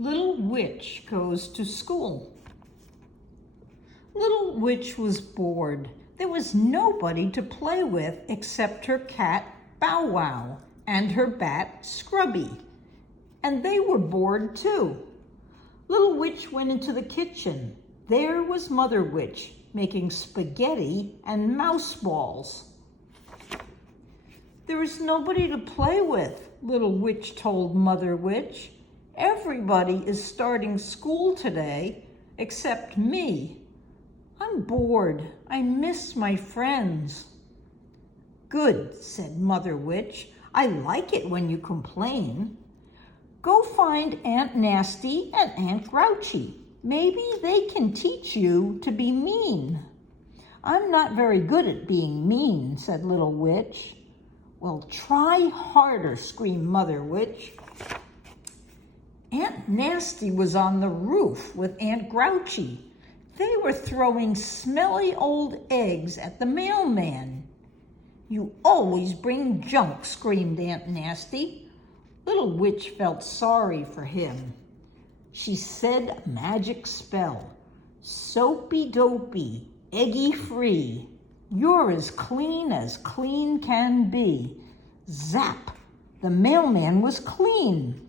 Little Witch Goes to School. Little Witch was bored. There was nobody to play with except her cat, Bow Wow, and her bat, Scrubby. And they were bored too. Little Witch went into the kitchen. There was Mother Witch making spaghetti and mouse balls. "There is nobody to play with," Little Witch told Mother Witch. "Everybody is starting school today except me. I'm bored. I miss my friends." "Good," said Mother Witch. "I like it when you complain. Go find Aunt Nasty and Aunt Grouchy. Maybe they can teach you to be mean." "I'm not very good at being mean," said Little Witch. "Well, try harder," screamed Mother Witch. Aunt Nasty was on the roof with Aunt Grouchy. They were throwing smelly old eggs at the mailman. "You always bring junk," screamed Aunt Nasty. Little Witch felt sorry for him. She said a magic spell. "Soapy dopey, eggy free. You're as clean can be." Zap! The mailman was clean.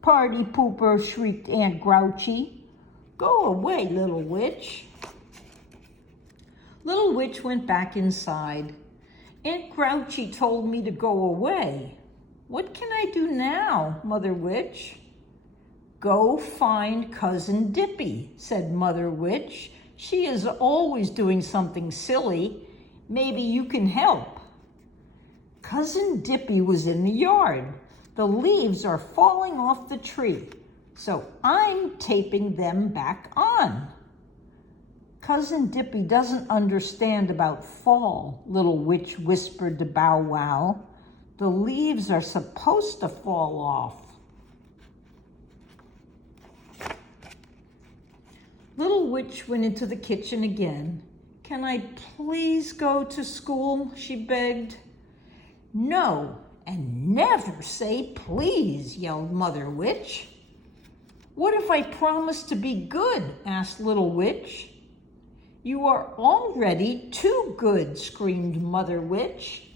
"Party pooper," shrieked Aunt Grouchy. "Go away, Little Witch." Little Witch went back inside. "Aunt Grouchy told me to go away. What can I do now, Mother Witch?" "Go find Cousin Dippy," said Mother Witch. "She is always doing something silly. Maybe you can help." Cousin Dippy was in the yard. "The leaves are falling off the tree, so I'm taping them back on." "Cousin Dippy doesn't understand about fall," Little Witch whispered to Bow Wow. "The leaves are supposed to fall off." Little Witch went into the kitchen again. "Can I please go to school?" she begged. "No, and never say please," yelled Mother Witch. "What if I promise to be good?" asked Little Witch. "You are already too good," screamed Mother Witch.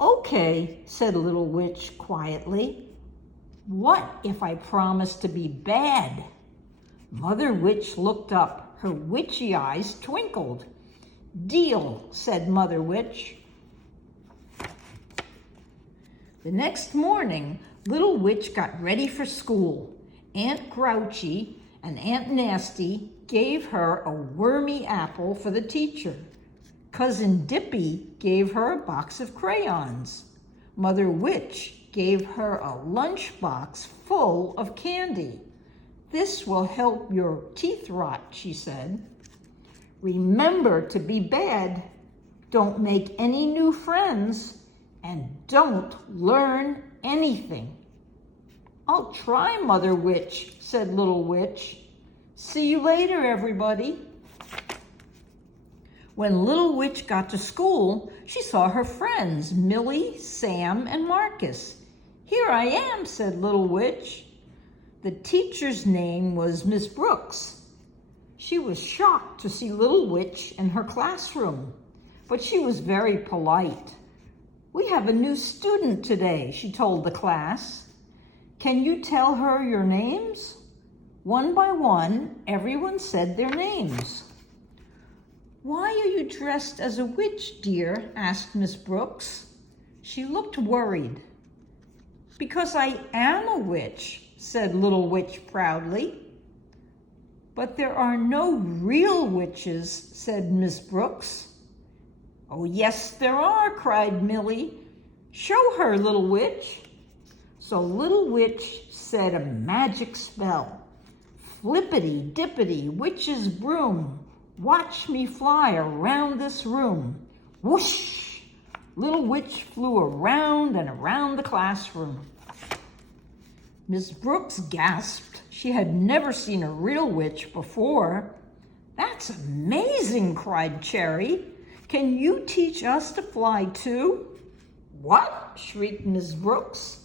"Okay," said Little Witch quietly. "What if I promise to be bad?" Mother Witch looked up. Her witchy eyes twinkled. "Deal," said Mother Witch. The next morning, Little Witch got ready for school. Aunt Grouchy and Aunt Nasty gave her a wormy apple for the teacher. Cousin Dippy gave her a box of crayons. Mother Witch gave her a lunchbox full of candy. "This will help your teeth rot," she said. "Remember to be bad. Don't make any new friends. And don't learn anything." "I'll try, Mother Witch," said Little Witch. "See you later, everybody." When Little Witch got to school, she saw her friends, Millie, Sam, and Marcus. "Here I am," said Little Witch. The teacher's name was Miss Brooks. She was shocked to see Little Witch in her classroom, but she was very polite. "We have a new student today," she told the class. "Can you tell her your names?" One by one, everyone said their names. "Why are you dressed as a witch, dear?" asked Miss Brooks. She looked worried. "Because I am a witch," said Little Witch proudly. "But there are no real witches," said Miss Brooks. "Oh, yes, there are," cried Millie. "Show her, Little Witch." So Little Witch said a magic spell. "Flippity dippity witch's broom, watch me fly around this room." Whoosh! Little Witch flew around and around the classroom. Miss Brooks gasped. She had never seen a real witch before. "That's amazing," cried Cherry. "Can you teach us to fly too?" "What?" shrieked Miss Brooks.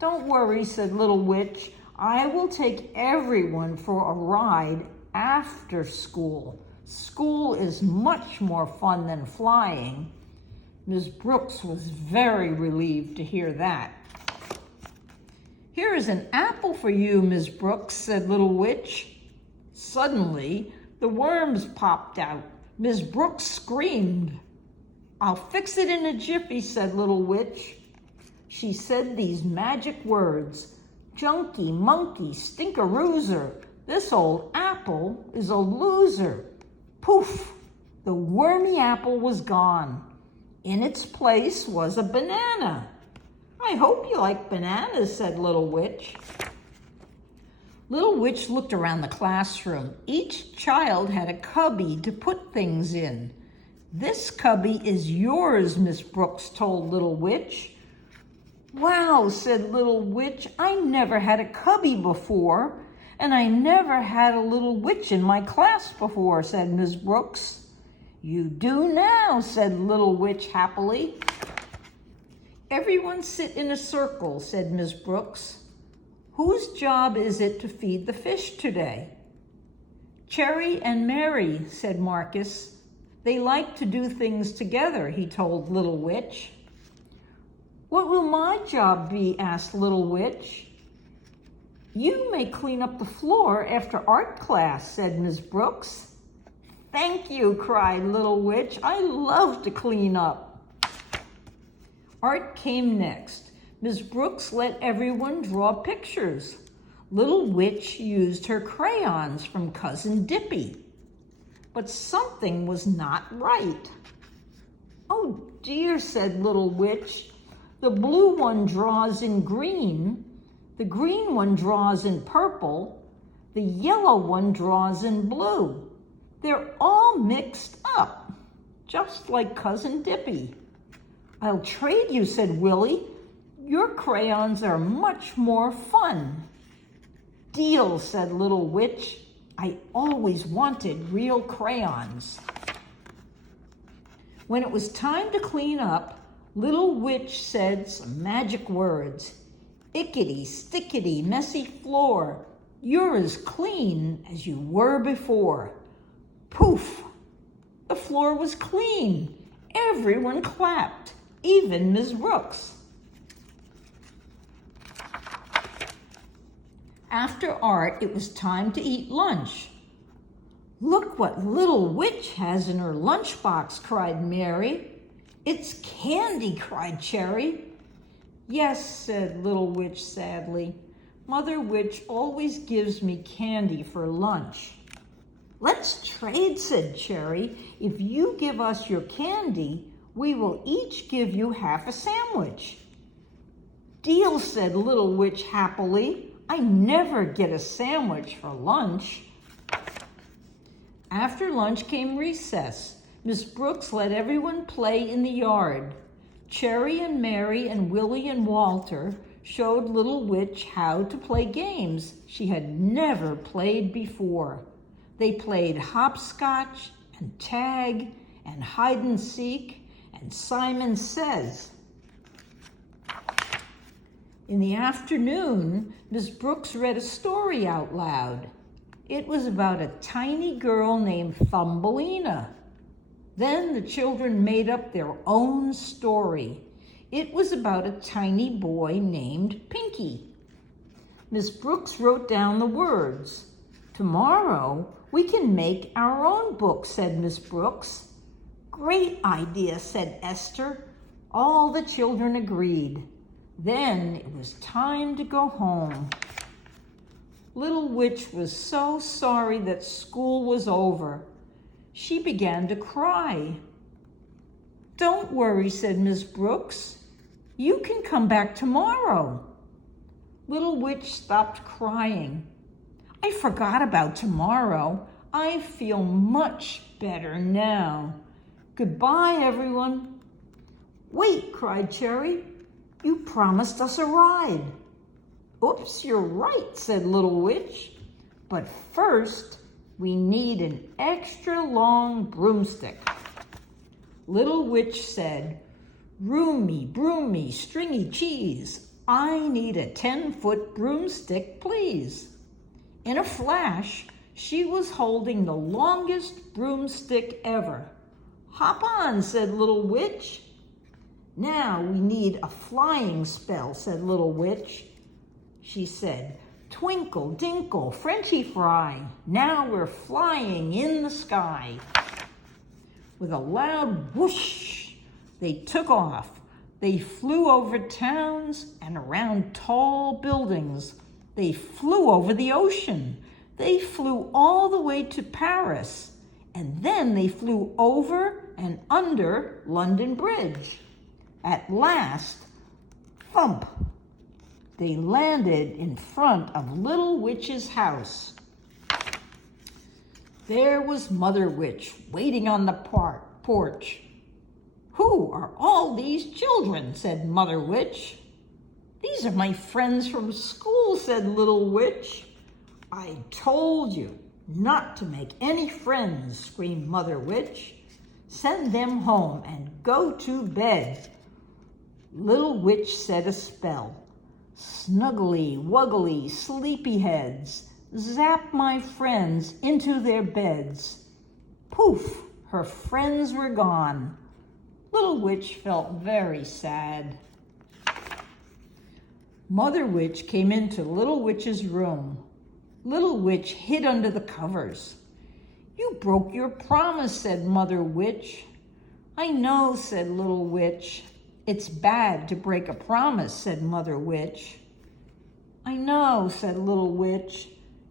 Don't worry, said Little Witch. I will take everyone for a ride after school. School is much more fun than flying. Ms. Brooks was very relieved to hear that. Here is an apple for you, Ms. Brooks, said Little Witch. Suddenly, the worms popped out. Ms. Brooks screamed. I'll fix it in a jiffy, said Little Witch. She said these magic words, junky, monkey, stinkeroozer. This old apple is a loser. Poof! The wormy apple was gone. In its place was a banana. I hope you like bananas, said Little Witch. Little Witch looked around the classroom. Each child had a cubby to put things in. This cubby is yours, Miss Brooks told Little Witch. Wow, said Little Witch, I never had a cubby before, and I never had a little witch in my class before, said Miss Brooks. You do now, said Little Witch happily. Everyone sit in a circle, said Miss Brooks. Whose job is it to feed the fish today? Cherry and Mary, said Marcus. They like to do things together, he told Little Witch. What will my job be? Asked Little Witch. You may clean up the floor after art class, said Miss Brooks. Thank you, cried Little Witch. I love to clean up. Art came next. Miss Brooks let everyone draw pictures. Little Witch used her crayons from Cousin Dippy. But something was not right. Oh dear, said Little Witch. The blue one draws in green, the green one draws in purple, the yellow one draws in blue. They're all mixed up, just like Cousin Dippy. I'll trade you, said Willie. Your crayons are much more fun. Deal, said Little Witch. I always wanted real crayons. When it was time to clean up, Little Witch said some magic words. Ickety, stickety, messy floor. You're as clean as you were before. Poof! The floor was clean. Everyone clapped, even Miss Brooks. After art, it was time to eat lunch. Look what Little Witch has in her lunchbox, cried Mary. It's candy, cried Cherry. Yes, said Little Witch sadly. Mother Witch always gives me candy for lunch. Let's trade, said Cherry. If you give us your candy, we will each give you half a sandwich. Deal, said Little Witch happily. I never get a sandwich for lunch. After lunch came recess. Miss Brooks let everyone play in the yard. Cherry and Mary and Willie and Walter showed Little Witch how to play games she had never played before. They played hopscotch and tag and hide and seek and Simon Says. In the afternoon, Miss Brooks read a story out loud. It was about a tiny girl named Thumbelina. Then the children made up their own story. It was about a tiny boy named Pinky. Miss Brooks wrote down the words. Tomorrow we can make our own book, said Miss Brooks. Great idea, said Esther. All the children agreed. Then it was time to go home. Little Witch was so sorry that school was over. She began to cry. Don't worry, said Miss Brooks. You can come back tomorrow. Little Witch stopped crying. I forgot about tomorrow. I feel much better now. Goodbye, everyone. Wait, cried Cherry. You promised us a ride. Oops, you're right, said Little Witch. But first, we need an extra long broomstick. Little Witch said, Roomy, broomy, stringy cheese. I need a 10-foot broomstick, please." In a flash, she was holding the longest broomstick ever. "Hop on," said Little Witch. "Now we need a flying spell," said Little Witch. She said, "Twinkle, dinkle, Frenchy fry, now we're flying in the sky." With a loud whoosh, they took off. They flew over towns and around tall buildings. They flew over the ocean. They flew all the way to Paris. And then they flew over and under London Bridge. At last, thump, they landed in front of Little Witch's house. There was Mother Witch waiting on the porch. "Who are all these children?" said Mother Witch. "These are my friends from school," said Little Witch. "I told you not to make any friends," screamed Mother Witch. "Send them home and go to bed." Little Witch said a spell. "Snuggly, wuggly, sleepyheads, zap my friends into their beds." Poof, her friends were gone. Little Witch felt very sad. Mother Witch came into Little Witch's room. Little Witch hid under the covers. "You broke your promise," said Mother Witch. "I know," said Little Witch. "It's bad to break a promise," said Mother Witch. "I know," said Little Witch.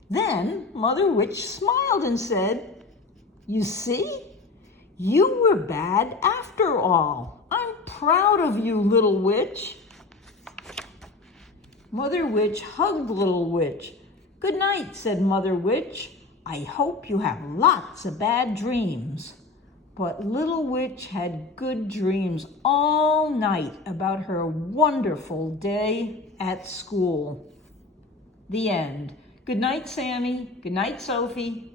Then Mother Witch smiled and said, "You see? You were bad after all. I'm proud of you, Little Witch." Mother Witch hugged Little Witch. "Good night," said Mother Witch. "I hope you have lots of bad dreams." But Little Witch had good dreams all night about her wonderful day at school. The end. Good night, Sammy. Good night, Sophie.